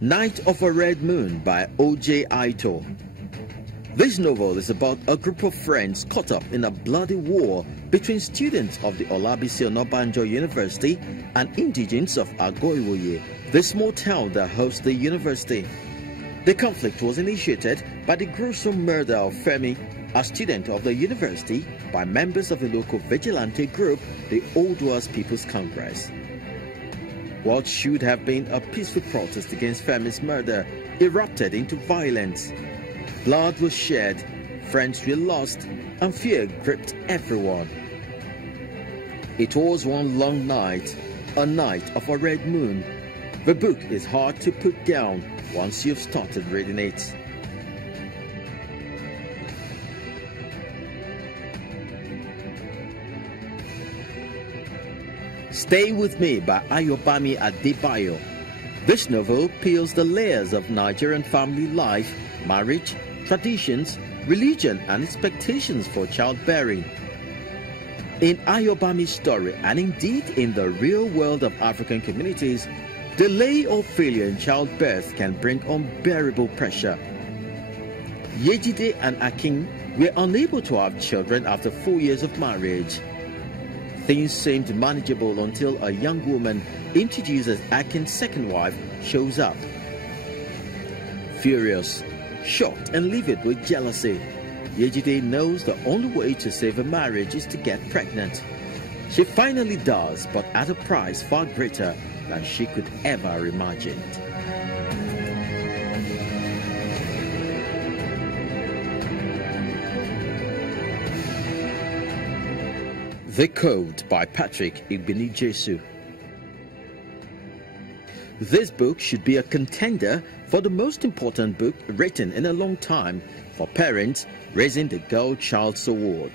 Night of a Red Moon by O.J. Aito. This novel is about a group of friends caught up in a bloody war between students of the Olabisi Onabanjo University and indigents of Agoiwoye, the small town that hosts the university. The conflict was initiated by the gruesome murder of Femi, a student of the university, by members of the local vigilante group, the Oduas People's Congress. What should have been a peaceful protest against Femi's murder erupted into violence. Blood was shed, friends were lost, and fear gripped everyone. It was one long night, a night of a red moon. The book is hard to put down once you've started reading it. Stay With Me by Ayobami Adebayo. This novel peels the layers of Nigerian family life, marriage, traditions, religion, and expectations for childbearing. In Ayobami's story, and indeed in the real world of African communities, delay or failure in childbirth can bring unbearable pressure. Yejide and Akin were unable to have children after 4 years of marriage. Things seemed manageable until a young woman, introduced as Akin's second wife, shows up. Furious, shocked and livid with jealousy, Yejide knows the only way to save a marriage is to get pregnant. She finally does, but at a price far greater than she could ever imagine. The Code by Patrick Igbenijesu. This book should be a contender for the most important book written in a long time for parents raising the Girl Child's Award.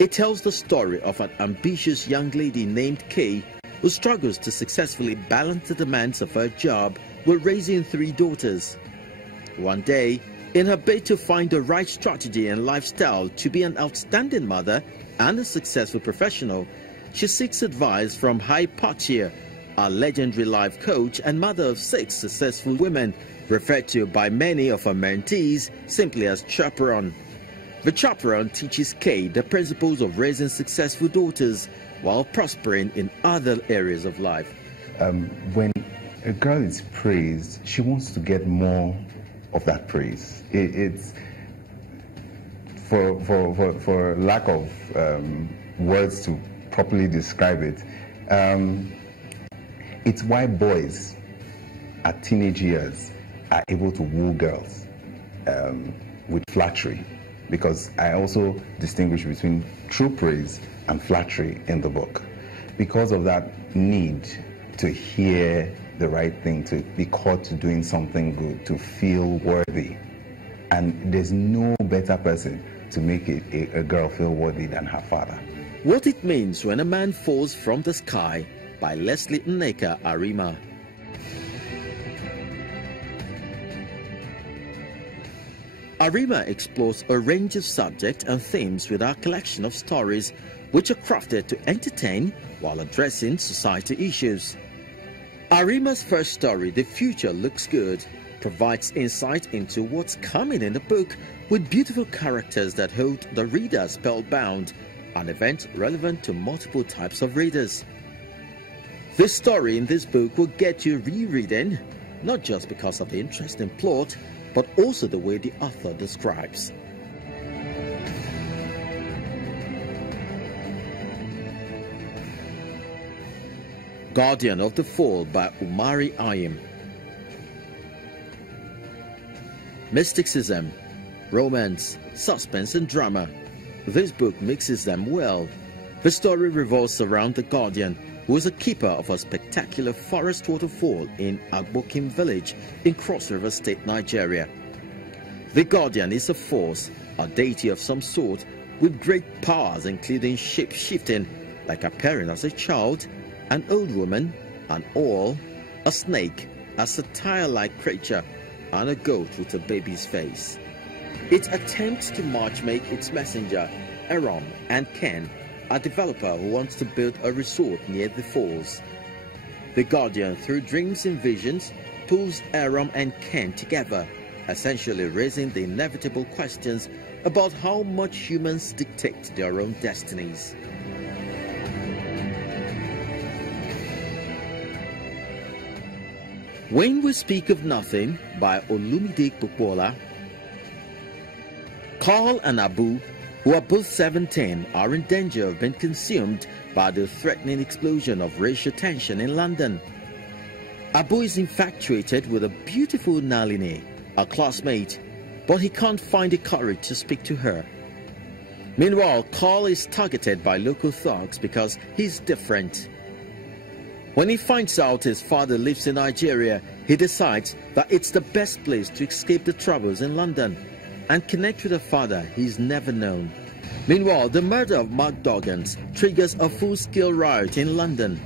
It tells the story of an ambitious young lady named Kay who struggles to successfully balance the demands of her job with raising 3 daughters. One day, in her bid to find the right strategy and lifestyle to be an outstanding mother and a successful professional, she seeks advice from Hypatia, a legendary life coach and mother of 6 successful women, referred to by many of her mentees simply as chaperone. The chaperone teaches Kay the principles of raising successful daughters while prospering in other areas of life. When a girl is praised, she wants to get more of that praise. It's for lack of words to properly describe it. It's why boys at teenage years are able to woo girls with flattery, because I also distinguish between true praise and flattery in the book, because of that need to hear the right thing, to be caught to doing something good, to feel worthy. And there's no better person to make a girl feel worthy than her father. What It Means When a Man Falls from the Sky by Leslie Nneka Arima. Arima explores a range of subjects and themes with our collection of stories which are crafted to entertain while addressing society issues. Arima's first story, The Future Looks Good, provides insight into what's coming in the book with beautiful characters that hold the reader spellbound, an event relevant to multiple types of readers. The story in this book will get you rereading, not just because of the interesting plot, but also the way the author describes. Guardian of the Fall by Umari Ayim. Mysticism, romance, suspense and drama. This book mixes them well. The story revolves around the Guardian, who is a keeper of a spectacular forest waterfall in Agbokim village in Cross River State, Nigeria. The Guardian is a force, a deity of some sort, with great powers including shape-shifting, like appearing as a child, an old woman, an owl, a snake, a satire-like creature, and a goat with a baby's face. It attempts to matchmake its messenger, Aram and Ken, a developer who wants to build a resort near the falls. The Guardian, through dreams and visions, pulls Aram and Ken together, essentially raising the inevitable questions about how much humans dictate their own destinies. When We Speak of Nothing by Olumide Popola, Carl and Abu, who are both 17, are in danger of being consumed by the threatening explosion of racial tension in London. Abu is infatuated with a beautiful Nalini, a classmate, but he can't find the courage to speak to her. Meanwhile, Carl is targeted by local thugs because he's different. When he finds out his father lives in Nigeria, he decides that it's the best place to escape the troubles in London and connect with a father he's never known. Meanwhile, the murder of Mark Doggins triggers a full-scale riot in London.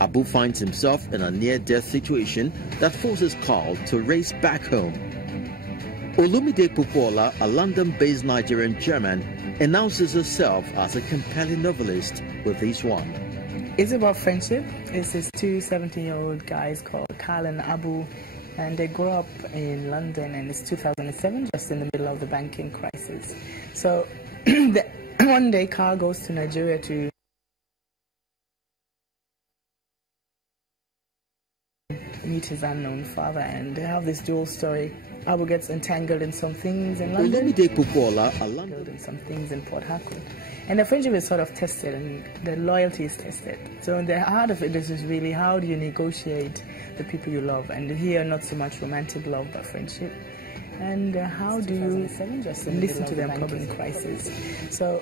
Abu finds himself in a near-death situation that forces Carl to race back home. Olumide Popola, a London-based Nigerian German, announces herself as a compelling novelist with this one. It's about friendship. It's these two 17-year-old guys called Carl and Abu, and they grew up in London, and it's 2007, just in the middle of the banking crisis. So one day Carl goes to Nigeria to meet his unknown father, and they have this dual story. Abu gets entangled in some things in London, entangled in some things in Port Harcourt. And the friendship is sort of tested, and the loyalty is tested. So in the heart of it, this is really how do you negotiate the people you love? And here, not so much romantic love, but friendship. And how do you listen to their problem crisis? So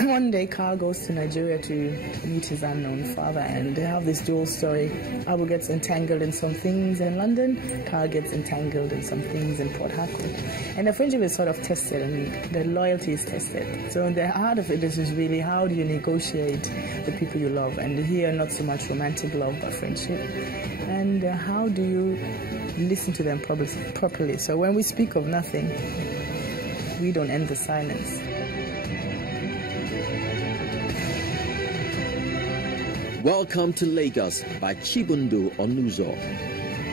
one day Carl goes to Nigeria to meet his unknown father, and they have this dual story. Abu gets entangled in some things in London, Carl gets entangled in some things in Port Harcourt. And the friendship is sort of tested, and the loyalty is tested. So in the heart of it, this is really how do you negotiate the people you love? And here, not so much romantic love, but friendship. And how do you listen to them properly? So when we speak of nothing, we don't end the silence. Welcome to Lagos by Chibundu Onuzo.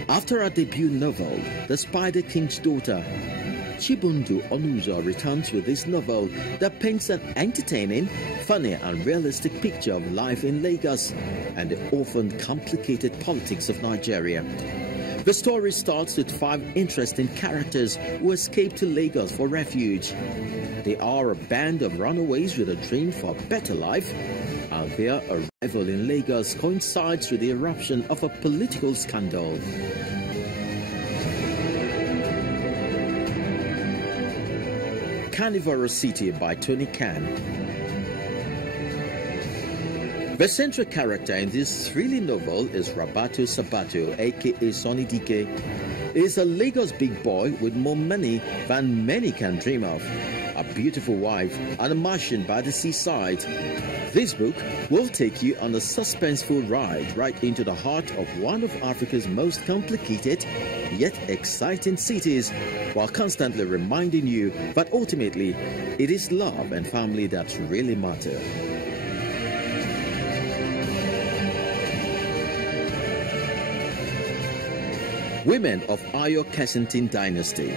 After her debut novel, The Spider King's Daughter, Chibundu Onuzo returns with this novel that paints an entertaining, funny and realistic picture of life in Lagos and the often complicated politics of Nigeria. The story starts with 5 interesting characters who escape to Lagos for refuge. They are a band of runaways with a dream for a better life, and their arrival in Lagos coincides with the eruption of a political scandal. Carnivorous City by Tony Khan. The central character in this thrilling novel is Rabatu Sabato, aka Sonny DK. He is a Lagos big boy with more money than many can dream of, a beautiful wife, and a mansion by the seaside. This book will take you on a suspenseful ride right into the heart of one of Africa's most complicated yet exciting cities, while constantly reminding you that ultimately it is love and family that really matter. Women of Ayo Kensington Dynasty.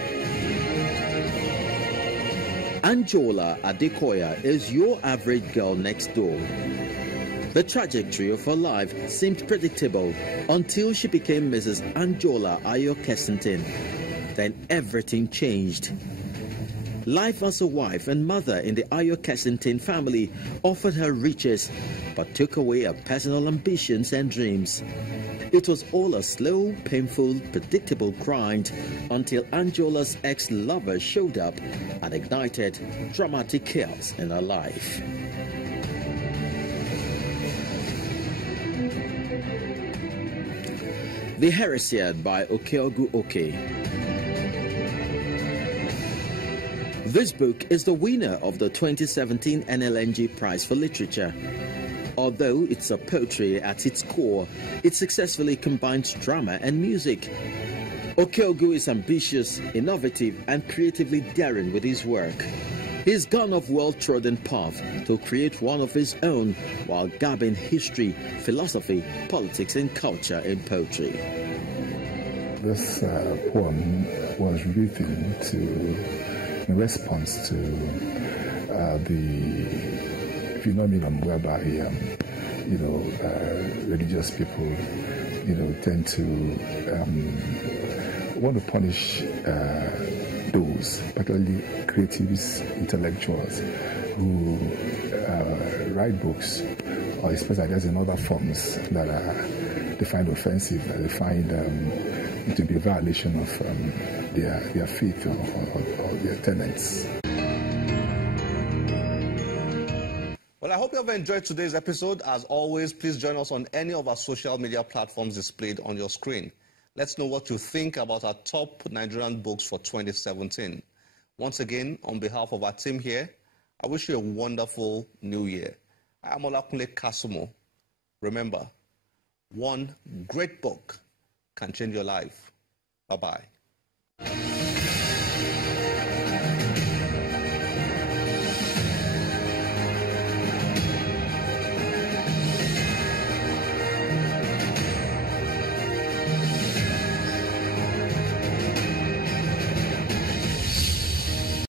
Anjola Adekoya is your average girl next door. The trajectory of her life seemed predictable until she became Mrs. Anjola Ayo Kensington. Then everything changed. Life as a wife and mother in the Ayo Kensington family offered her riches, but took away her personal ambitions and dreams. It was all a slow, painful, predictable grind until Anjola's ex-lover showed up and ignited dramatic chaos in her life. The Heresiad by Okeogu Oke. This book is the winner of the 2017 NLNG Prize for Literature. Although it's a poetry at its core, it successfully combines drama and music. Okeogu is ambitious, innovative, and creatively daring with his work. He's gone off well-trodden path to create one of his own while gabbing history, philosophy, politics and culture in poetry. This poem was written in response to the phenomenon whereby religious people tend to want to punish those, particularly creatives, intellectuals who write books, or especially there's in other forms that they find offensive, that they find to be a violation of their faith or their tenets. Well, I hope you have enjoyed today's episode. As always, please join us on any of our social media platforms displayed on your screen. Let's know what you think about our top Nigerian books for 2017. Once again, on behalf of our team here, I wish you a wonderful new year. I am Olakunle Kasumo. Remember, one great book can change your life. Bye-bye.